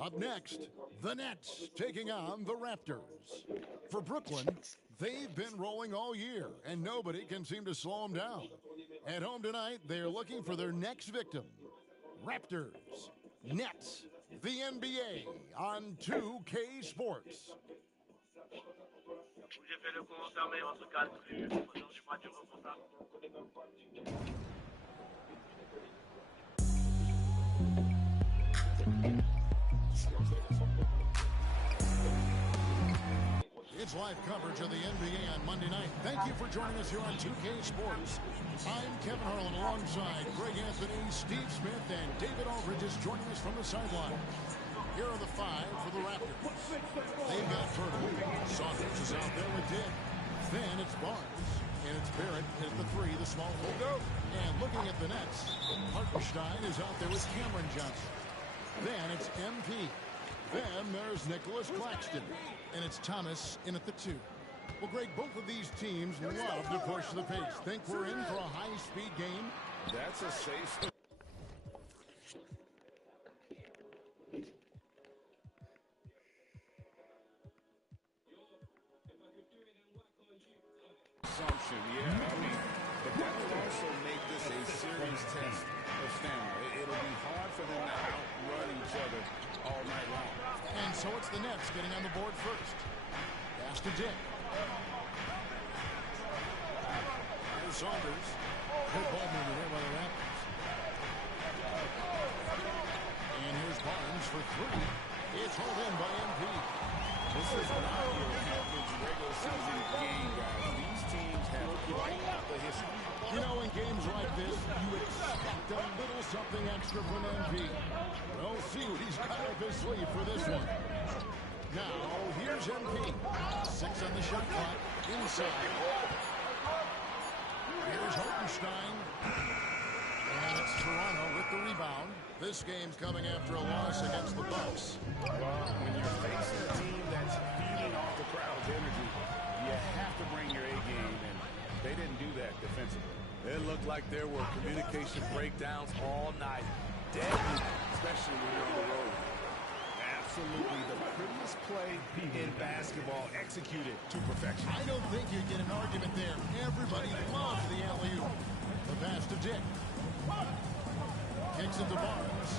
Up next, the Nets taking on the Raptors. For Brooklyn, they've been rolling all year, and nobody can seem to slow them down. At home tonight, they're looking for their next victim. Raptors, Nets, the NBA on 2K Sports. J'ai fait le commentaire, mais en tout cas, du match reportage. It's live coverage of the NBA on Monday night. Thank you for joining us here on 2K Sports. I'm Kevin Harlan alongside Greg Anthony, Steve Smith, and David Aldridge is joining us from the sideline. Here are the five for the Raptors. They've got Pirtle. Saunders is out there with Dick. Then it's Barnes. And it's Barrett at the three, the small forward. And looking at the Nets, Hartenstein is out there with Cameron Johnson. Then it's MP. Then there's Nicholas Claxton. And it's Thomas in at the two. Well, Greg, both of these teams love to push the pace. Think we're in for a high-speed game? That's a safe... assumption, yeah. I mean, but that will also make this a serious test of stamina. It'll be hard for them to outrun each other all night long. And so it's the Nets getting on the board first. Pass to Dick. Here's Saunders. Good ball movement there by the Raptors. And here's Barnes for three. It's hauled in by MP. This is not your average regular season game, guys. These teams have quite the history. You know, in games like this, you expect a little something extra from MP. We'll see what he's got up his sleeve for this one. Now, here's MP. 6 on the shot clock. Inside. Here's Hartenstein. And it's Toronto with the rebound. This game's coming after a loss against the Bucks. Well, when you're facing a team that's feeding off the crowd's energy, you have to bring your A game, and they didn't do that defensively. It looked like there were communication breakdowns all night. Deadly, especially when you're on the road. Absolutely the prettiest play in basketball, executed to perfection. I don't think you get an argument there. Everybody loves the alley-oop. The pass to Dick. Kicks it to Barnes.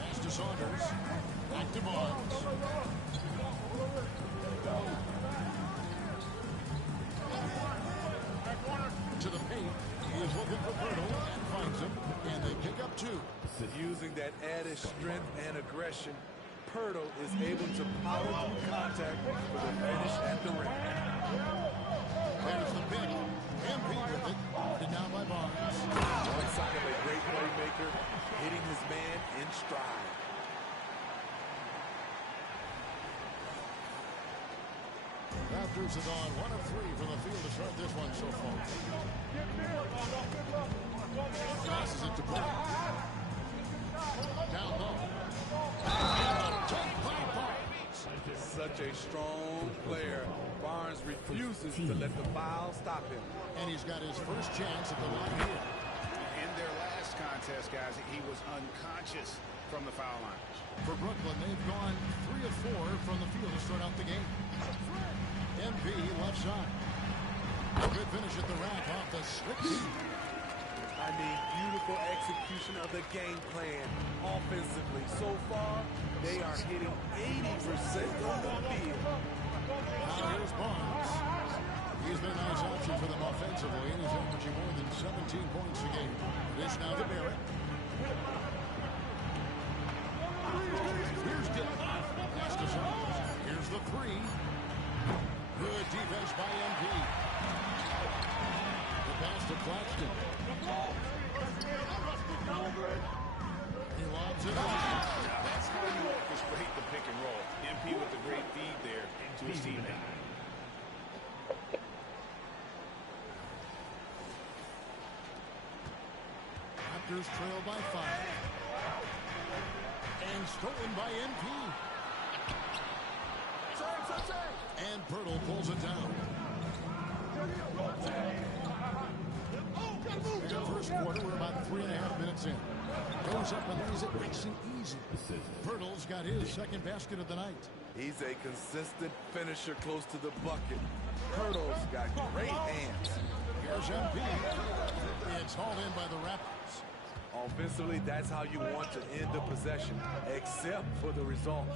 Pass to Saunders. Back to Barnes. To the paint. He is looking for Pirtle and finds him. And they pick up 2. Using that added strength and aggression, Pirtle is able to power through contact for the finish at the rim. There's the pick. MP with it. And down by Barnes. One side of a great playmaker, hitting his man in stride. Raptors have gone 1 of 3 from the field to start this one so far. Passes it to Barnes. Down low. Take by Barnes. Such a strong player. Barnes refuses to let the foul stop him. And he's got his first chance at the line here. In their last contest, guys, he was unconscious from the foul line. For Brooklyn, they've gone 3 of 4 from the field to start out the game. MP left side. Good finish at the rack off the slick tee. I mean, beautiful execution of the game plan offensively. So far, they are hitting 80% on the field. Now here's Barnes. He's been a nice option for them offensively, and he's averaging more than 17 points a game. Dish now to Barrett. Here's Dick. Pass to Saunders. Here's the 3. Good defense by MP. The pass to Claxton. He lobs it up. That's how you orchestrate the pick and roll. MP with a great feed there to his teammate. Raptors trail by 5. And stolen by MP. And Pirtle pulls it down. In the first quarter, we're about 3.5 minutes in. Goes up and lays it nice and easy. Pirtle's got his second basket of the night. He's a consistent finisher close to the bucket. Pirtle's got great hands. Here's MP. It's hauled in by the Raptors. Offensively, that's how you want to end the possession, except for the result.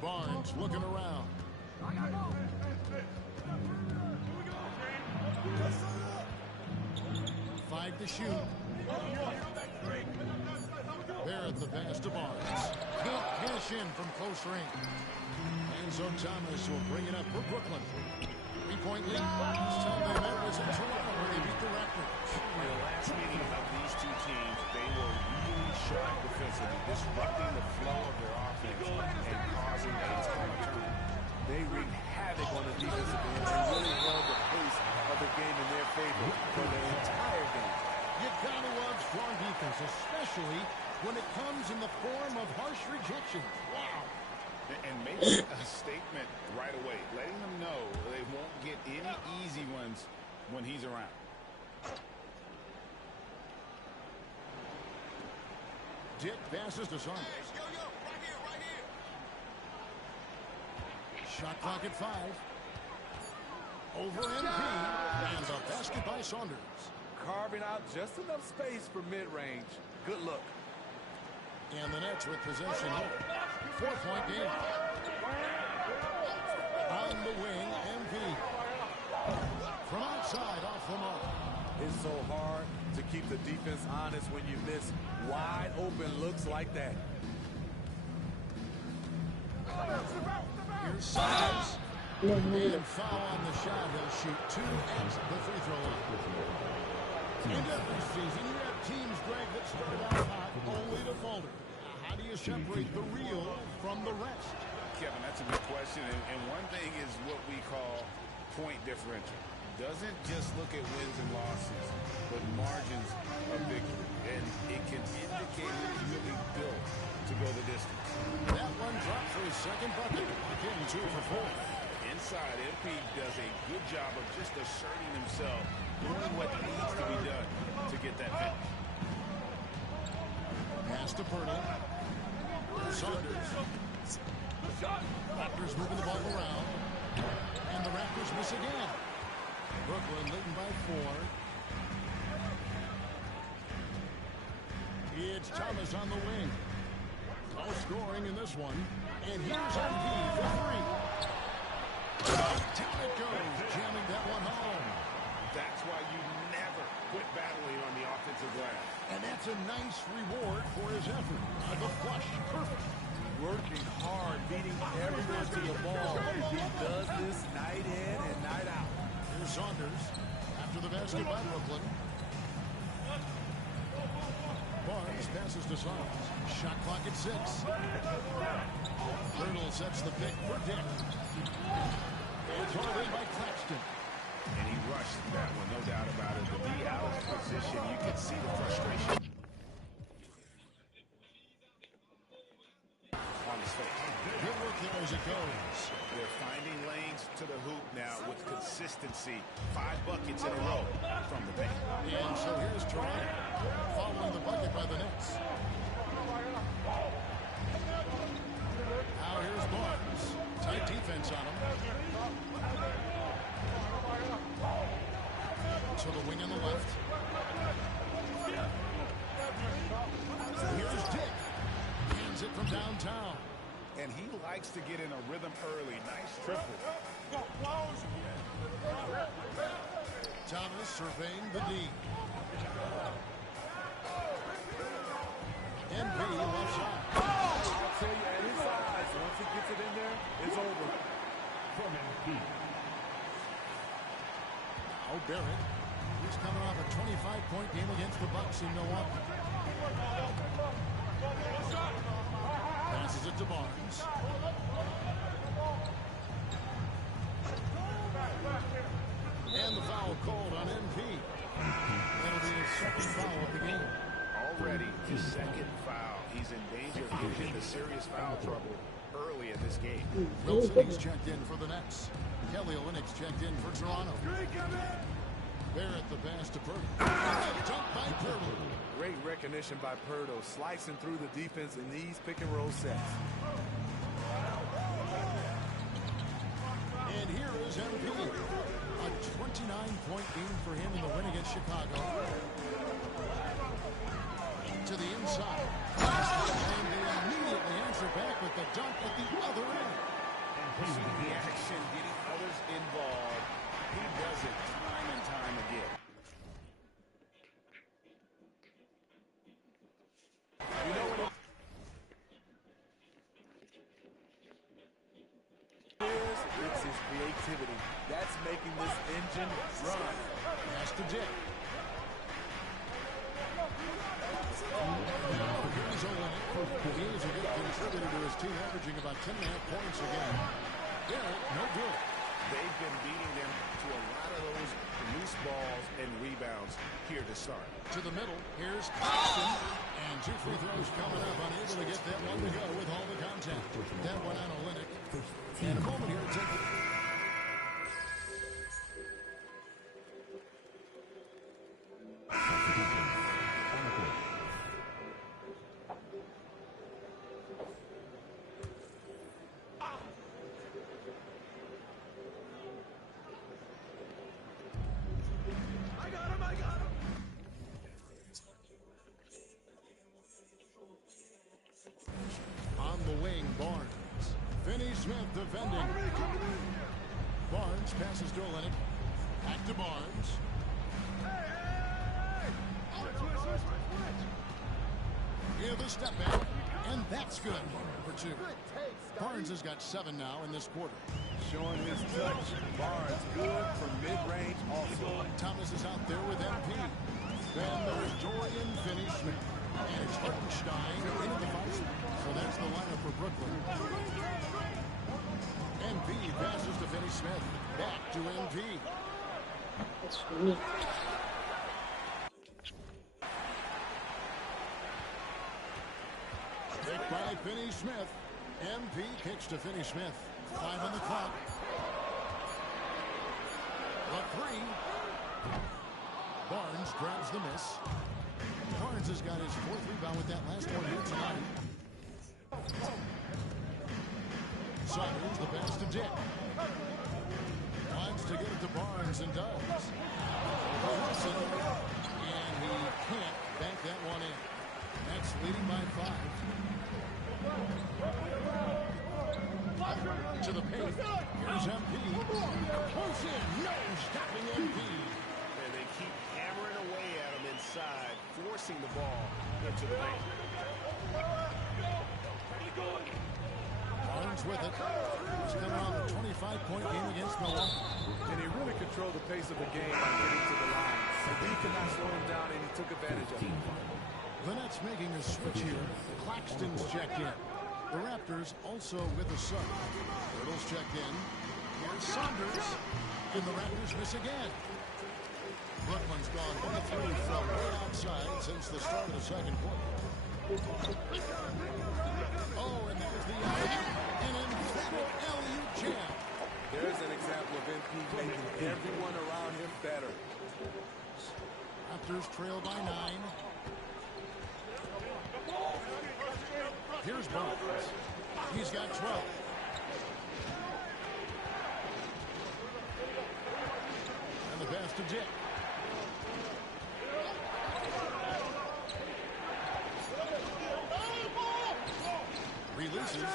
Barnes looking around. 5 to shoot. Barrett the pass to Barnes. Can't cash in from close range. And so Thomas will bring it up for Brooklyn. 3-point lead. Last time they met was in Toronto where they beat the Raptors. In the last meeting of these two teams, they were really sharp defensively, disrupting the flow of their offense and causing a ton of turnovers. They wreaked havoc on the defensive end and really held the pace of the game in their favor for the entire game. You gotta love strong defense, especially when it comes in the form of harsh rejection. Wow. And making a statement right away, letting them know they won't get any easy ones when he's around. Dick passes to Saunders. Right here. Shot clock at 5. Over MP. And the basket by Saunders. Carving out just enough space for mid-range. Good look. And the Nets with possession here. 4-point game. On the wing, MP. From outside, off the mark. It's so hard to keep the defense honest when you miss wide open looks like that. Here's Saunders. And foul on the shot. He'll shoot 2 at the free throw line. In every season, you have teams, Greg, that started out hot only to falter. How do you separate the real from the rest? Kevin, that's a good question. And one thing is what we call point differential. Doesn't just look at wins and losses, but margins of victory. And it can indicate that he's really built to go the distance. That one dropped for his second bucket. Again, 2 for 4. Inside, MP does a good job of just asserting himself, doing what needs to be done to get that finish. Pass to Pirtle. Saunders. Raptors moving the ball around. And the Raptors miss again. Brooklyn leading by 4. It's Thomas on the wing. No scoring in this one. And here's MP for 3. Down it goes, jamming that one home. That's why you never quit battling on the offensive glass. And that's a nice reward for his effort. The flush, perfect. Working hard, beating everyone to the ball. He does this night in and night out. Here's Saunders after the basket by Brooklyn. Barnes passes to Saunders. Shot clock at 6. Pirtle sets the pick for Dick. It's all in by Claxton. And he rushed that one, no doubt about it. To be out of position, you can see the frustration on his face. Good work there as it goes. They're finding lanes to the hoop now with consistency. 5 buckets in a row from the paint. And so here's Toronto following the bucket by the Nets. Now here's Barnes. Tight defense on him. To the wing on the left. Here's Dick. Hands it from downtown. And he likes to get in a rhythm early. Nice triple. Thomas surveying the D. NB left side. I'll tell you, at his size, once he gets it in there, it's over. From NB. Oh, Barrett. He's coming off a 25-point game against the Bucks in Milwaukee. Passes it to Barnes. And the foul called on MP. That'll be his second foul of the game. Already his second foul. He's in danger of getting into serious foul trouble early in this game. Wilson's checked in for the Nets. Kelly Olynyk's checked in for Toronto. Barrett the pass to Purtle. Dunk by Purtle. Great recognition by Purtle, slicing through the defense in these pick-and-roll sets. And here is MP. A 29-point game for him in the win against Chicago. To the inside. And they immediately answer back with the dunk at the other end. See the action, getting others involved. He does it time and time again. You know what it is? It's his creativity. That's making this engine run. Pass to Dick. Here's Olenek. He is a good contributor to his team, averaging about 10.5 points a game. Garrett, no good. They've been beating them to a lot of those loose balls and rebounds here to start. To the middle, here's Claxton. And 2 free throws coming up, unable to get that one to go with all the contact. That one on Olenek. And a moment here to take it. On the wing, Barnes. Finney Smith defending. Barnes passes to Olenek. Back to Barnes. Here the step back. And that's good for 2. Barnes has got 7 now in this quarter. Showing his touch. Barnes good for mid-range also. Thomas is out there with MP. Then there's Dorian Finney-Smith. And it's Hartenstein into the foul. So that's the lineup for Brooklyn. MP passes to Finney-Smith. Back to MP. That's for me. Picked by Finney-Smith. MP kicks to Finney-Smith. 5 on the clock. The 3. Barnes grabs the miss. Barnes has got his 4th rebound with that last one here tonight. Saunders the pass to Dick. Wants to get it to Barnes and does. For Wilson. And he can't bank that one in. That's leading by 5. To the paint. Here's MP. Close in. No stopping MP. And they keep hammering away at him inside, forcing the ball into the paint. Barnes with it. He's coming on a 25-point game against Milwaukee. And he really controlled the pace of the game by getting to the line. He could not slow him down, and he took advantage of it. The Nets making a switch here. Claxton's checked in. The Raptors also with a sub. Turtles checked in. Here's Saunders. And the Raptors miss again. Brooklyn's gone 1 of 3 from way outside since the start of the second quarter. Oh, and there's the an emphatic alley-oop jam. There's an example of MP making everyone around him better. Raptors trail by 9. Here's Barnes. He's got 12. And the pass to Dick. Releases.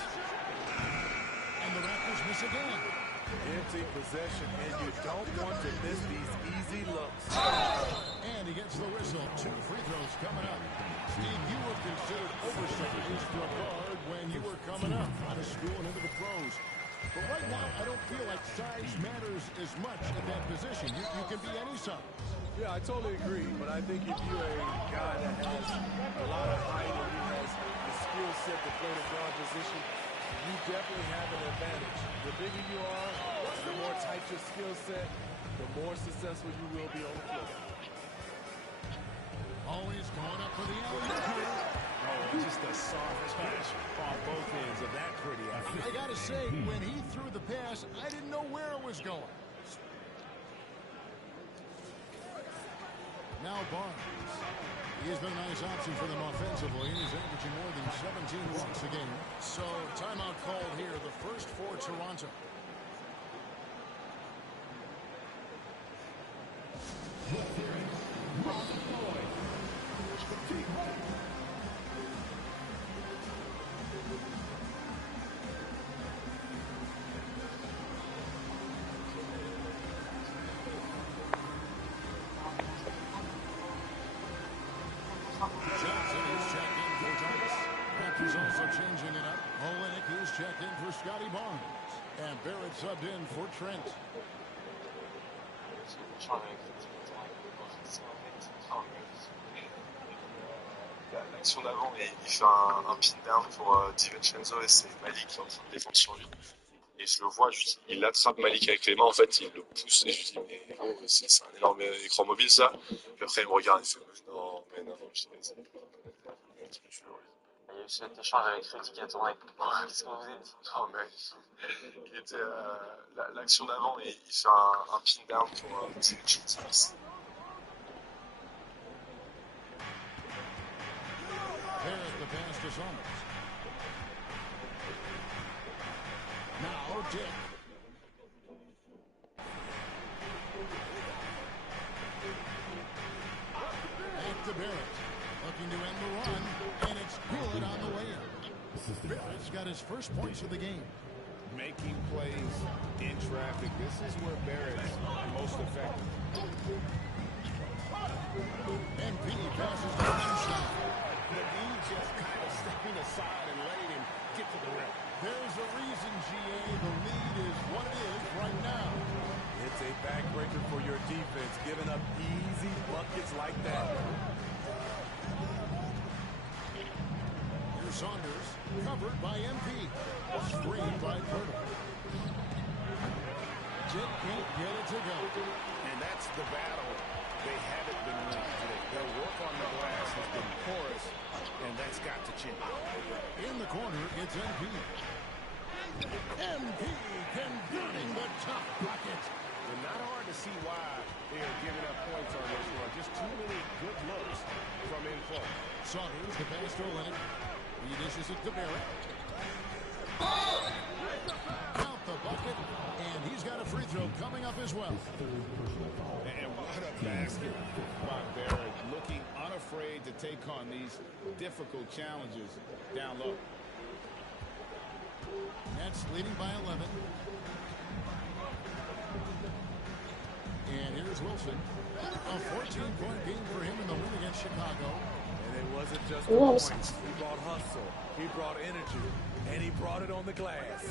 And the Raptors miss again. Empty possession, and you don't want to miss these easy looks. And he gets the whistle. 2 free throws coming up. Steve, you were considered oversized for a guard when you were coming up out of school and into the pros. But right now, I don't feel like size matters as much at that position. You can be any size. Yeah, I totally agree. But I think if you're a guy that has a lot of height and he has the skill set to play the guard position, you definitely have an advantage. The bigger you are, the more tight your skill set, the more successful you will be on the floor. Always going up for the alley-oop. Oh, just a soft touch on both ends of that pretty alley. I got to say, when he threw the pass, I didn't know where it was going. Now Barnes. He has been a nice option for them offensively, and he's averaging more than 17 blocks a game. So, timeout called here, the first for Toronto. Raptors also changing it up. Olenek is checked in for Scotty Barnes. And Barrett subbed in for Trent. L'action d'avant, il fait un pin down pour DiVincenzo et c'est Malik qui est en train de défendre sur lui. Et je le vois, il attrape Malik avec les mains, en fait, il le pousse et je lui dis mais oh, c'est un énorme écran mobile ça. Puis après il me regarde et il fait non, mais non, je dis mais il y a eu cet échange avec Rudy qui attendait. Qu'est-ce que vous avez dit? Non, mais il était l'action d'avant et il fait un pin down pour DiVincenzo. Barrett the pass to Summers. Now Dick. Back to Barrett. Looking to end the run, and it's good on the way in. Barrett's got his first points of the game. Making plays in traffic. This is where Barrett's most effective. MP passes to Einstein. McGee just kind of stepping aside and letting him get to the rim. There's a reason, GA. The lead is what it is right now. It's a backbreaker for your defense, giving up easy buckets like that. Here's Saunders, covered by MP. Screened by Pirtle. Jet can't get it to go. And that's the battle they haven't been winning today. Their work on the glass has been porous, and that's got to change. In the corner, it's MP. MP converting the top bucket. But not hard to see why they are giving up points on this run. Just too many good looks from in play. Saunders, the pass to Olenek. He dishes it to Barrett. Count the bucket, and he's got a free throw coming up as well. And what a basket by Barrett, looking unafraid to take on these difficult challenges down low. Nets leading by 11. And here's Wilson. A 14-point game for him in the win against Chicago. And it wasn't just the points. He brought hustle, he brought energy, and he brought it on the glass.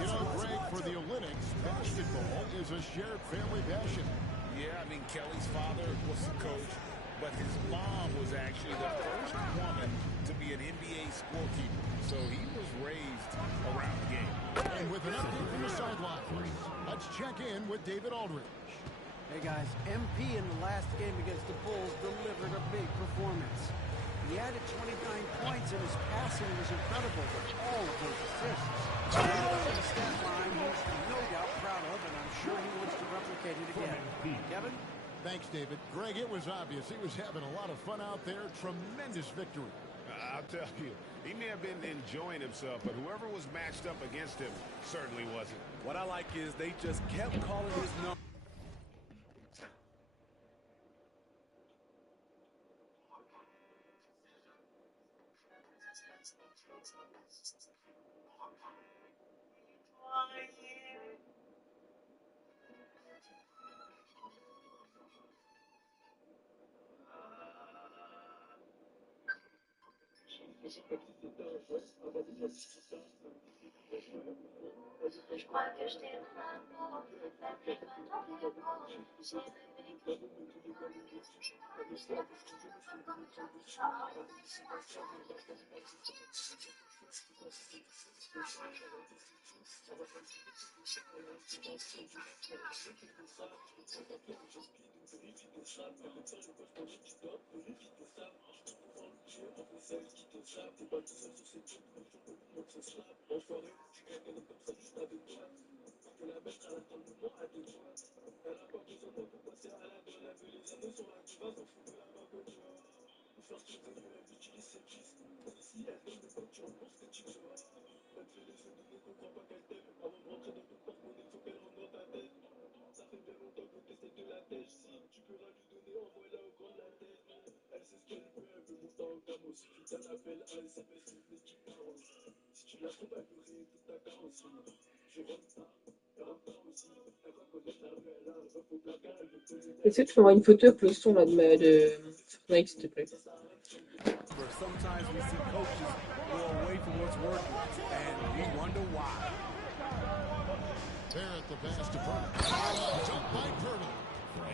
You know, Greg, for the Olympics, basketball is a shared family passion. Yeah, I mean, Kelly's father was the coach, but his mom was actually the first woman to be an NBA scorekeeper. So he was raised around the game. And with an update from the sideline, let's check in with David Aldridge. Hey guys, MP in the last game against the Bulls delivered a big performance. He added 29 points and his passing was incredible with all of those assists. That's a stat line he's no doubt proud of, and I'm sure he wants to replicate it again. Kevin? Thanks, David. Greg, it was obvious he was having a lot of fun out there. Tremendous victory. I'll tell you, he may have been enjoying himself, but whoever was matched up against him certainly wasn't. What I like is they just kept calling his number. Je crois que je t'ai vraiment la pluie dans les bras. J'ai rêvé que Est-ce que tu m'envoies une photo avec le son là, de Fortnite, s'il te plaît? Sometimes we see coaches go away from what's working, and we wonder why. There at the pass to Purdy. Jumped by Purdy.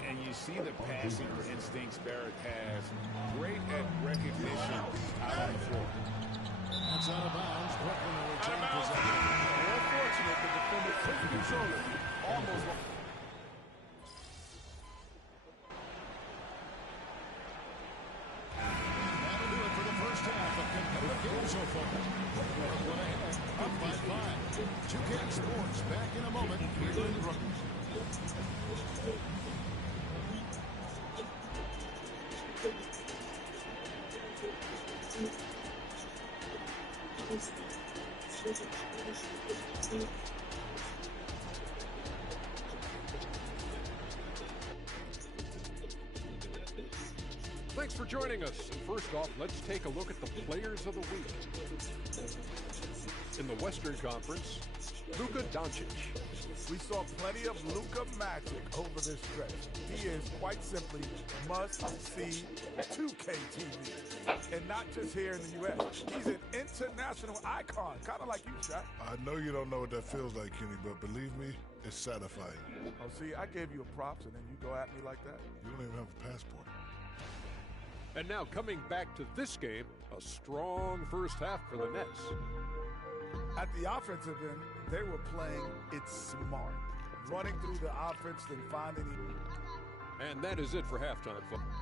And you see the passing instincts Barrett has. Great at recognition out on the floor. That's out of bounds. Brooklyn will retain possession. More fortunate, the defender couldn't control it. Almost. That'll do it for the first half. A competitive game so far. Brooklyn ahead, up by 5. 2K Sports back in a moment here in Brooklyn. Thanks for joining us. First off, let's take a look at the players of the week. In the Western Conference, Luka Doncic. We saw plenty of Luka magic over this stretch. He is quite simply must-see 2K TV. And not just here in the U.S. He's an international icon, kind of like you, Shaq. I know you don't know what that feels like, Kenny, but believe me, it's satisfying. Oh, see, I gave you a props, and then you go at me like that? You don't even have a passport. And now coming back to this game, a strong first half for the Nets. At the offensive end, they were playing it smart. Running through the offense, then finding it. And that is it for halftime, folks.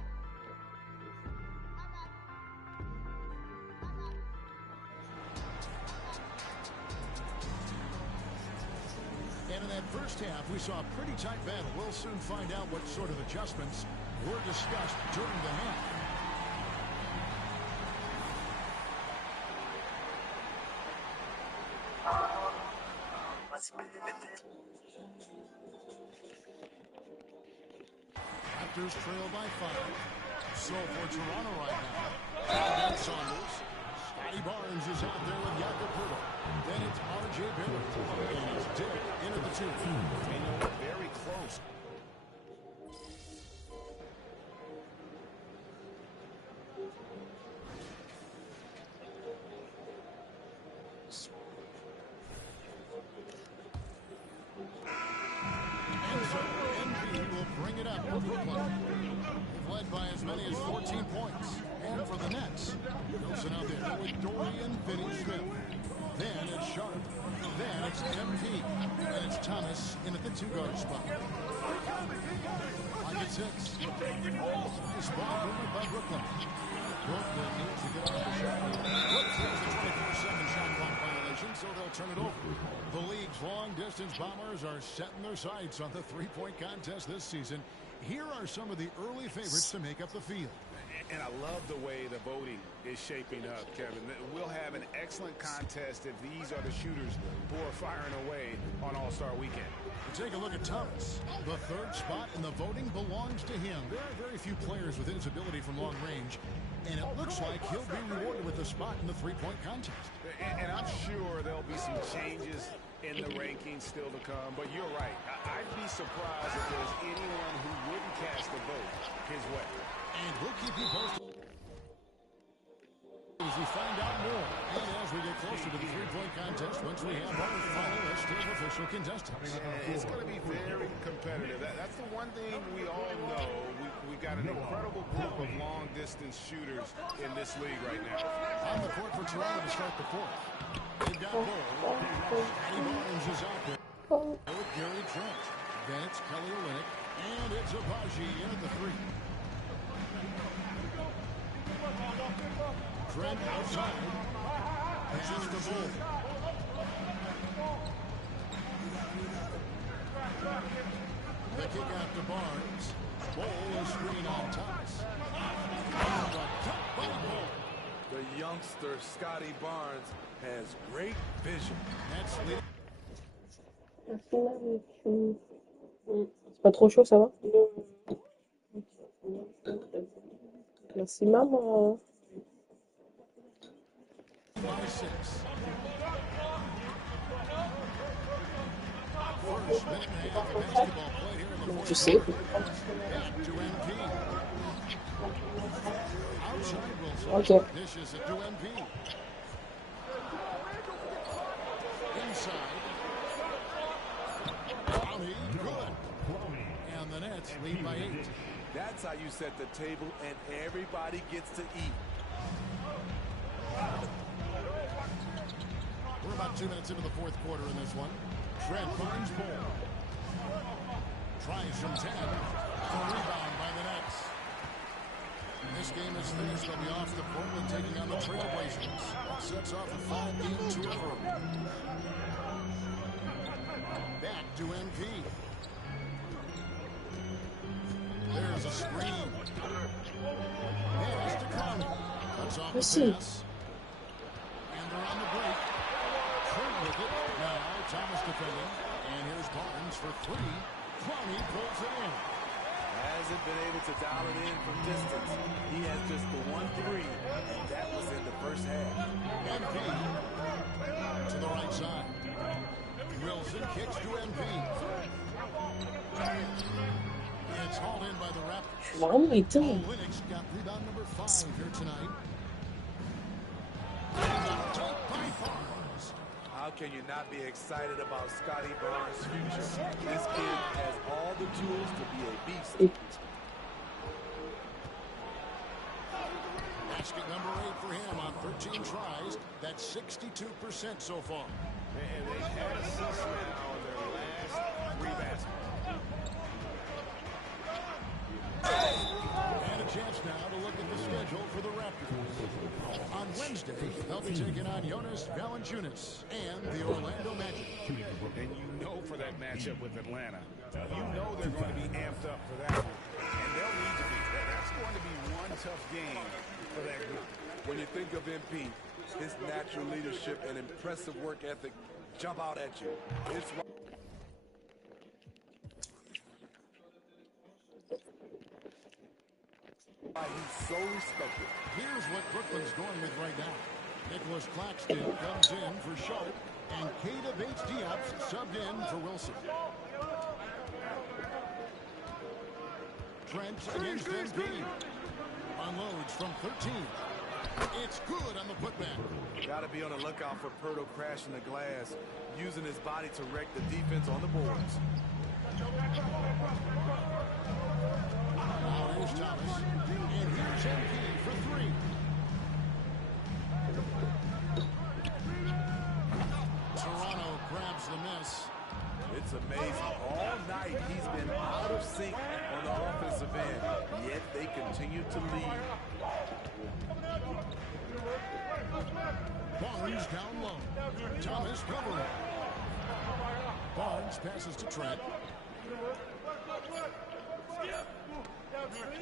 And in that first half, we saw a pretty tight battle. We'll soon find out what sort of adjustments were discussed during the half. Raptors trail by 5. So for Toronto right now, and Saunders. Scotty Barnes is out there with Jakob Poeltl. Then it's R.J. Barrett. And it's Dick in at the 2. They know it very close. And so NB will bring it up for Brooklyn. They've led by as many as 14 points. And for the Nets, Wilson out there with Dorian Finney-Smith. Then it's Sharp. Then it's MP. And it's Thomas in at the 2-guard spot. Pocket 6. Nice ball movement by Brooklyn. Brooklyn needs to get off the shot. Brooklyn throws the 24/7 shot clock violation, so they'll turn it over. The league's long-distance bombers are setting their sights on the three-point contest this season. Here are some of the early favorites to make up the field. And I love the way the voting is shaping up, Kevin. We'll have an excellent contest if these are the shooters who are firing away on All-Star Weekend. Take a look at Thomas. The third spot in the voting belongs to him. There are very few players with his ability from long range, and it looks like he'll be rewarded with a spot in the three-point contest. And I'm sure there'll be some changes in the rankings still to come, but you're right. I'd be surprised if there's anyone who wouldn't cast a vote his way. And we'll keep you posted as we find out more, and as we get closer to the three-point contest once we have our final list of official contestants. It's going to be very competitive. That's the one thing we all know. We got an incredible group of long-distance shooters in this league right now. On the court for Toronto to start the fourth. They've got Bull. Scotty Barnes is out there with Gary Trent. Then it's Kelly Olynyk, and it's Abaji in at the 3. Trent outside. Passes to Bull. The kick out to Barnes. Bull is screen on Thomas. Cut by Bull. The youngster, Scotty Barnes, has great vision. That's lead. Merci, maman. C'est pas trop chaud, ça va? Merci, maman. by 6. First minute and a half of basketball played here in the fourth quarter. Back to MP. Outside Wilson. Okay. Dishes it to MP. Inside. Brownie, good. And the Nets lead by 8. That's how you set the table, and everybody gets to eat. We're about 2 minutes into the fourth quarter in this one. Trent finds ball. Tries from 10. A rebound by the Nets. This game is finished. They'll be off to Portland taking on the Trailblazers. Sets off a 5-game tour. Back to MP. There's a screen. Pass to Conley. Cuts off the pass. And they're on the break. Trent with it. Now Thomas defending. And here's Barnes for 3. Clowney pulls it in. Hasn't been able to dial it in from distance. He has just the 1-3, and that was in the first half. MP to the right side. Wilson kicks to MP. It's hauled in by the Raptors. Linux got rebound number 5 here tonight. Top by Barnes. How can you not be excited about Scotty Barnes' future? This kid has all the tools to be a beast. Basket number 8 for him on 13 tries. That's 62% so far. And they've had assists now on their last 3 baskets. And a chance now to look at the schedule for the Raptors. On Wednesday, they'll be taking on Jonas Valanciunas and the Orlando Magic. And you know for that matchup with Atlanta, you know they're going to be amped up for that one. And they'll need to be. That's going to be one tough game for that group. When you think of MP, his natural leadership and impressive work ethic jump out at you. It's he's so respected. Here's what Brooklyn's going with right now. Nicholas Claxton comes in for Sharp, and Keita Bates-Diop subbed in for Wilson. Trent against MP. Unloads from 13. It's good on the putback. Got to be on the lookout for Pirtle crashing the glass, using his body to wreck the defense on the boards. Now here's Thomas, and here's MP for 3. Toronto grabs the miss. It's amazing. All night he's been out of sync on the offensive end, yet they continue to lead. Barnes down low. Thomas covering. Barnes passes to Trent.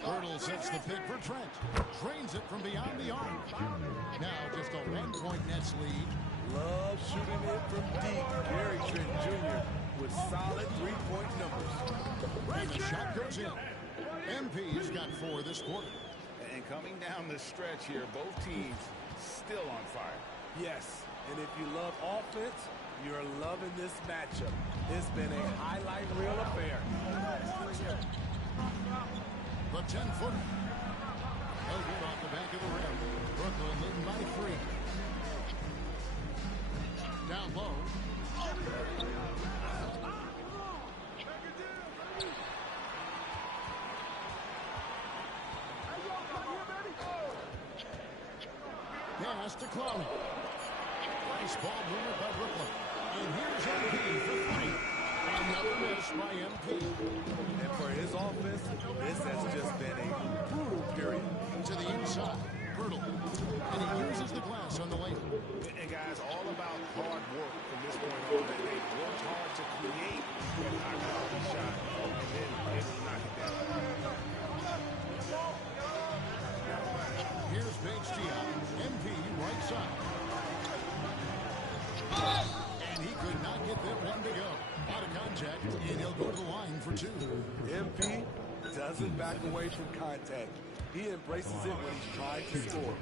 Hurdle sets the pick for Trent. Trains it from beyond the arc. Now just a 1-point Nets lead. Love shooting it from deep. Gary Trent Jr. with solid 3-point numbers. And the shot goes in. MP's got 4 this quarter. And coming down the stretch here, both teams still on fire. Yes, and if you love offense, you're loving this matchup. It's been a highlight reel affair. The 10-footer. No good off the back of the rim. Brooklyn leading by 3. Down low. Pass to Clowney. Nice ball movement by Brooklyn. And here's MP for 3. Another miss by MP. And for his offense, this has just been a brutal period. To the inside. Hurdle. And he uses the glass on the lane. And guys, all about hard work from this point on. They worked hard to create a high-quality shot, and then knock it down. Here's Bates-Diop. MP right side. And he could not get that one to go. Out of contact, and he'll go to the line for 2. MP doesn't back away from contact. He embraces it when he's trying to score.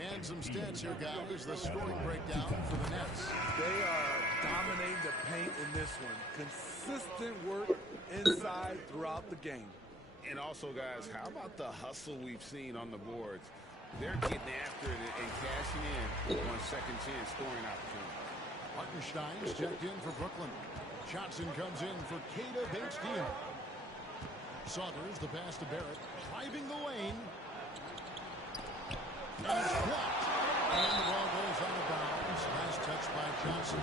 And some stats here, guys. The scoring breakdown for the Nets. They are dominating the paint in this one. Consistent work inside throughout the game. And also, guys, how about the hustle we've seen on the boards? They're getting after it and cashing in on second chance scoring opportunities. Hartenstein's checked in for Brooklyn. Johnson comes in for Keita Bates-Diop. Saunders, the pass to Barrett, driving the lane. And it's blocked. And the ball goes out of bounds. Last touch by Johnson.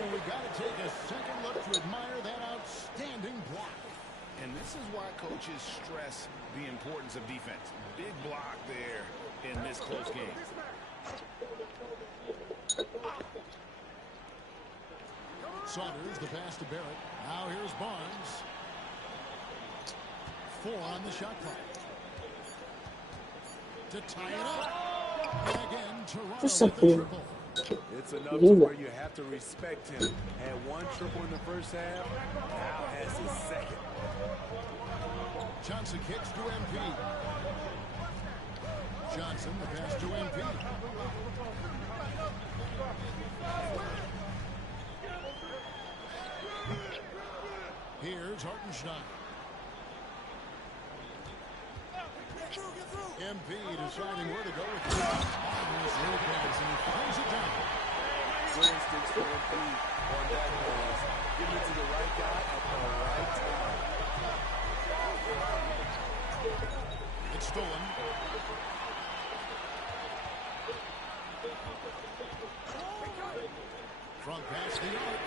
And we got to take a second look to admire that outstanding block. And this is why coaches stress the importance of defense. Big block there in this close game. Saunders, the pass to Barrett. Now here's Barnes. 4 on the shot clock. To tie it up. And again, Toronto with the triple. It's enough to where you have to respect him. Had 1 triple in the first half, now has his second. Johnson kicks to MP. Johnson, the pass to MP. Here's Hartenstein. MP deciding where to go with the marvelous low pass, and he throws it down. Good instincts for MP on that pass. Give it to the right guy at the right time. It's stolen. Front pass the arc.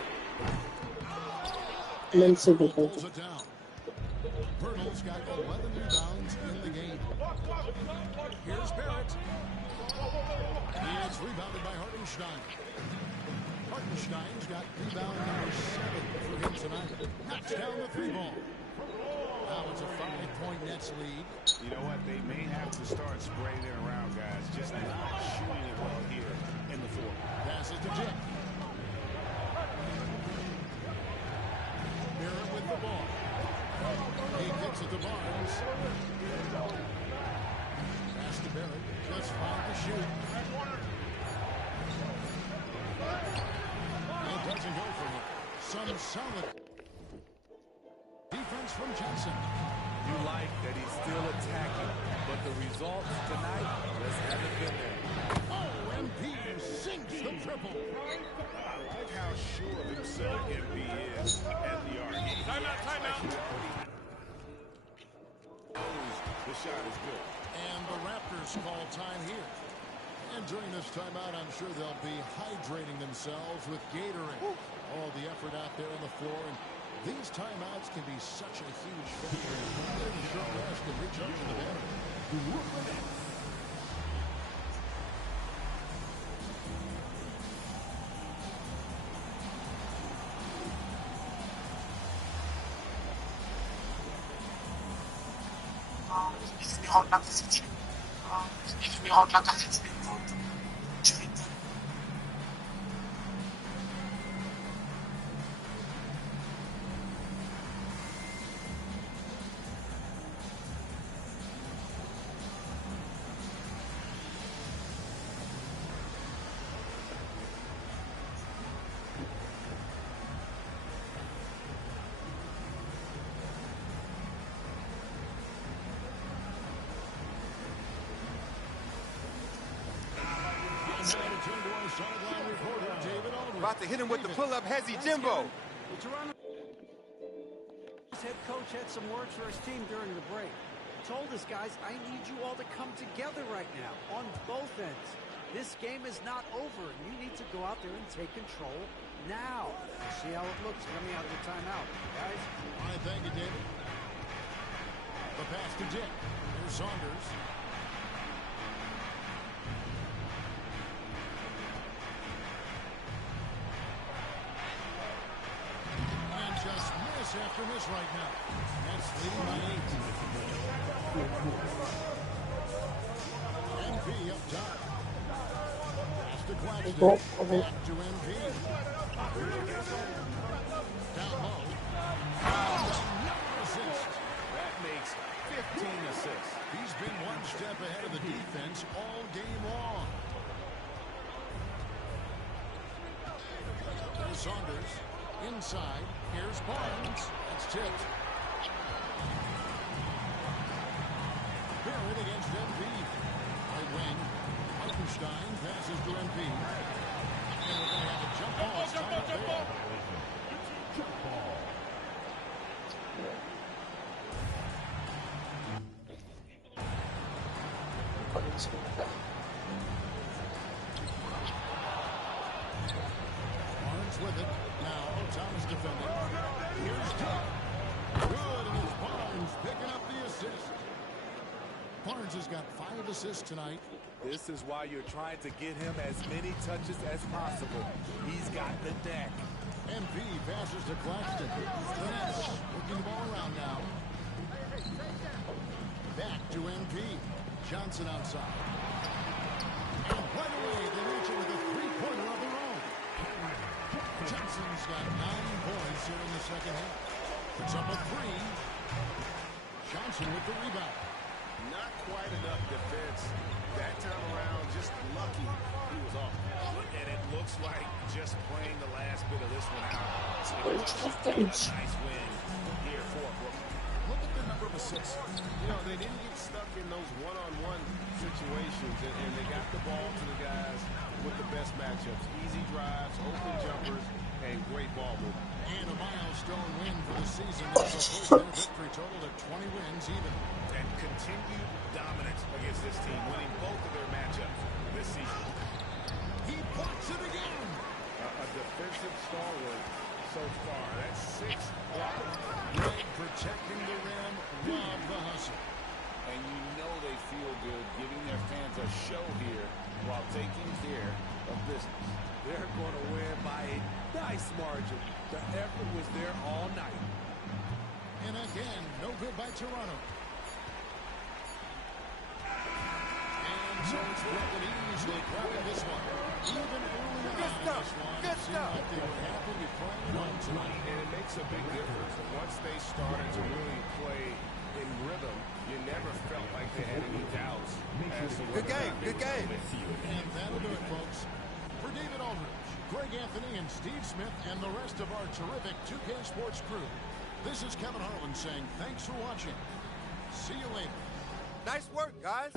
Pulls it down. Pirtle's got 11 rebounds in the game. Here's Barrett. He is rebounded by Hartenstein. Hartenstein's got rebound number 7 for him tonight. Knocks down the 3 ball. Now it's a 5-point Nets lead. You know what? They may have to start spraying it around, guys. Just not shooting it well here in the 4th. Passes to Dick. Barrett with the ball. He kicks it to Barnes. Pass to Barrett. Just 5 to shoot. It doesn't go for him. Some solid defense from Johnson. You like that he's still attacking, but the results tonight just haven't been there. Oh, MP sinks the triple. I like how sure of himself MP is at the arc. Timeout. The shot is good. And the Raptors call time here. And during this timeout, I'm sure they'll be hydrating themselves with Gatorade. All the effort out there on the floor. And these timeouts can be such a huge factor in getting short rest and recharging the battery. About to hit him with the pull-up hezzy Jimbo. Head coach had some words for his team during the break. Told his guys, I need you all to come together right now on both ends. This game is not over. You need to go out there and take control now. See how it looks coming out of the timeout, guys. All right, thank you, David. The pass to Dick. Here's Saunders. Just miss after miss right now. That's leading by 8. MP up top. Pass to Claxton. Back to MP. Down low. Another assist. That makes 15 assists. He's been one step ahead of the defense all game long. There's Saunders. Inside. Here's Barnes. That's tipped. Barrett against MP. Right wing. Hartenstein passes to MP. And we're going to have a jump ball. Jump ball. Barnes with it. Now Thomas defending. Here's Tuck. Good, and it's Barnes picking up the assist. Barnes has got 5 assists tonight. This is why you're trying to get him as many touches as possible. He's got the deck. MP passes to Claxton. Venezzzzzzz working the ball around now. Back to MP. Johnson outside. And right away, they reach it with a three-pointer of their own. Johnson's got 9 points here in the second half. Puts up a 3. Johnson with the rebound. Not quite enough defense. That time around, just lucky he was off. And it looks like just playing the last bit of this one out. So a nice win here for Brooklyn. Look at the number of assists. You know, they didn't get stuck in those one-on-one situations, and they got the ball to the guys with the best matchups. Easy drives, open jumpers, and great ball movement. And a milestone win for the season. That's a first-ever victory total at 20 wins even. And continued dominance against this team, winning both of their matchups this season. He blocks it again. A defensive stalwart so far. That's 6 blocks. Greg protecting the rim, Rob the hustle. And you know they feel good giving their fans a show here while taking care of business. They're going to win by a nice margin. The effort was there all night. And again, no good by Toronto. And so it's Brooklyn easily grabbing this one. Even early on in this one, it seemed like they were happy to be playing at home tonight. And it makes a big difference. Once they started to really play in rhythm, you never felt like they had any doubts. Good game, good game. And that'll do it, folks. For David Aldridge, Greg Anthony, and Steve Smith, and the rest of our terrific 2K Sports crew, this is Kevin Harlan saying thanks for watching. See you later. Nice work, guys.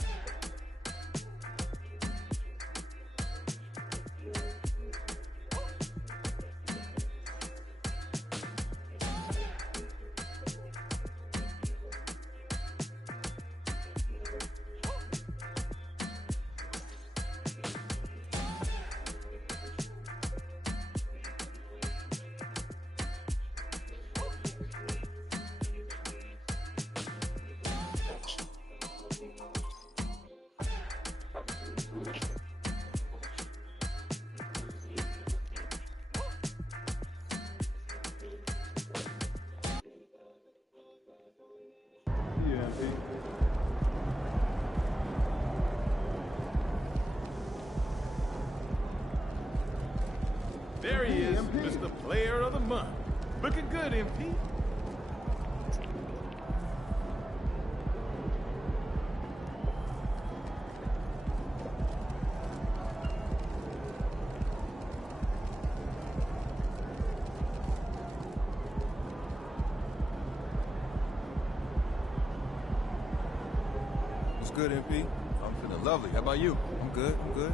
There he is, Mr. Player of the Month. Looking good, MP. What's good, MP? I'm feeling lovely. How about you? I'm good, I'm good.